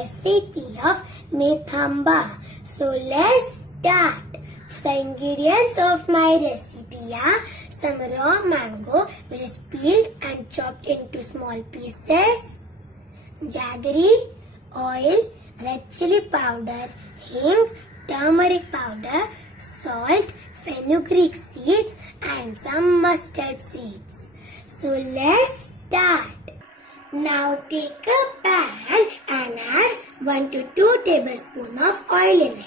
recipe of Methamba. So let's start. So the ingredients of my recipe are some raw mango which is peeled and chopped into small pieces, jaggery, oil, red chili powder, hing, turmeric powder, salt, fenugreek seeds and some mustard seeds. So let's start. Now take a pan and add 1 to 2 tablespoons of oil in it.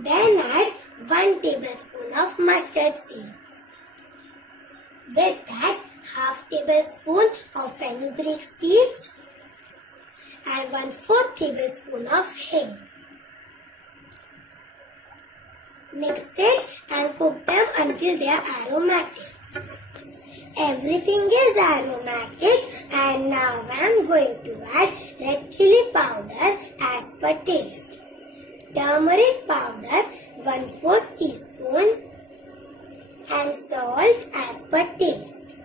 Then add 1 tablespoon of mustard seeds. With that, half tablespoon of fenugreek seeds and 1/4 tablespoon of hing. Mix it and cook them until they are aromatic. Everything is aromatic and now I am going to add red chili powder as per taste. Turmeric powder 1/4 teaspoon and salt as per taste.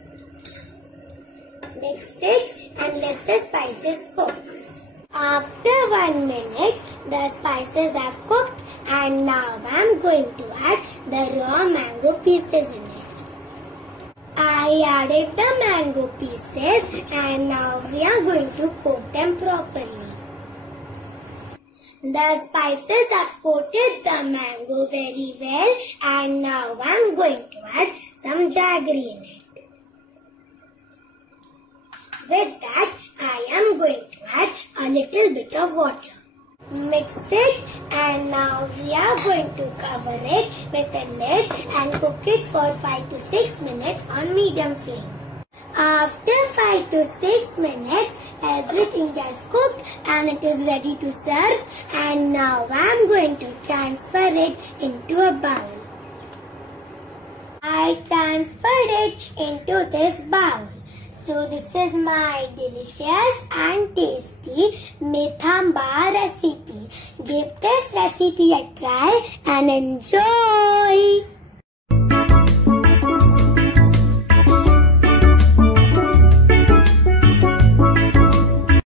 Mix it and let the spices cook. After 1 minute, the spices have cooked and now I am going to add the raw mango pieces in it. I added the mango pieces and now we are going to coat them properly. The spices have coated the mango very well and now I am going to add some jaggery in it. With that, I am going to add a little bit of water. Mix it and now we are going to cover it with a lid and cook it for 5 to 6 minutes on medium flame. After 5 to 6 minutes, everything is cooked and it is ready to serve, and now I am going to transfer it into a bowl. I transferred it into this bowl. So this is my delicious and tasty Methamba recipe. Give this recipe a try and enjoy.